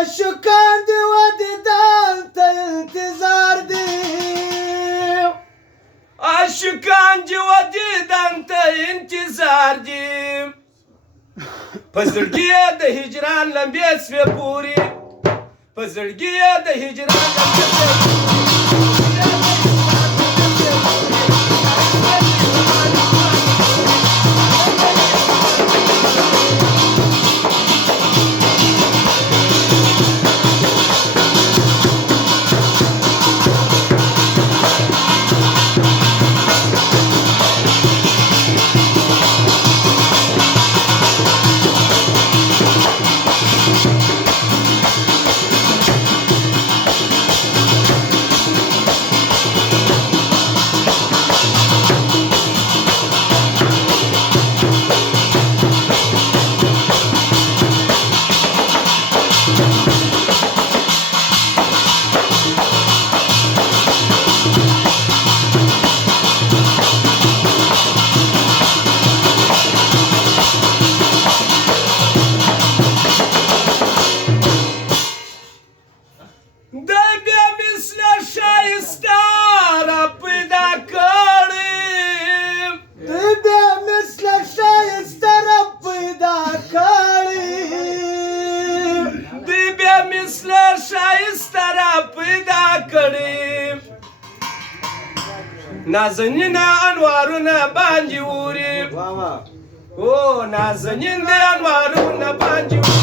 आशुकान दिवा दिदान इंतजार दे आशिकान जीवा दीदांत इंतजार दी फजलगिया द हिजरान लंबेस वे पूरी फजलगिया द हिजरान लंबेस वे नाजनीना अनवारुना बांजीवरी ओ नाजनीन दे अनवारुना बांजीवरी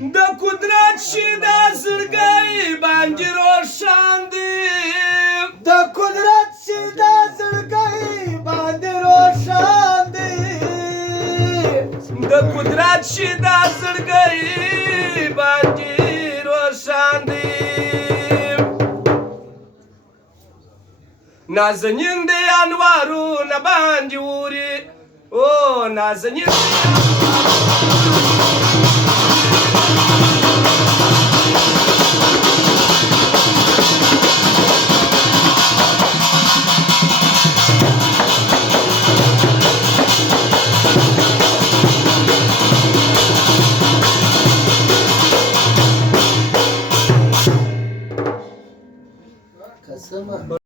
द कुदरत शिदा जुर्गई बांजी रोशन दी द कुदरत शिदा जुर्गई बांजी रोशन दी द कुदरत शिदा जुर्गई बांजी रोशन दी नाजनीन दे अनवारू न बांजूरी ओ नाजनीन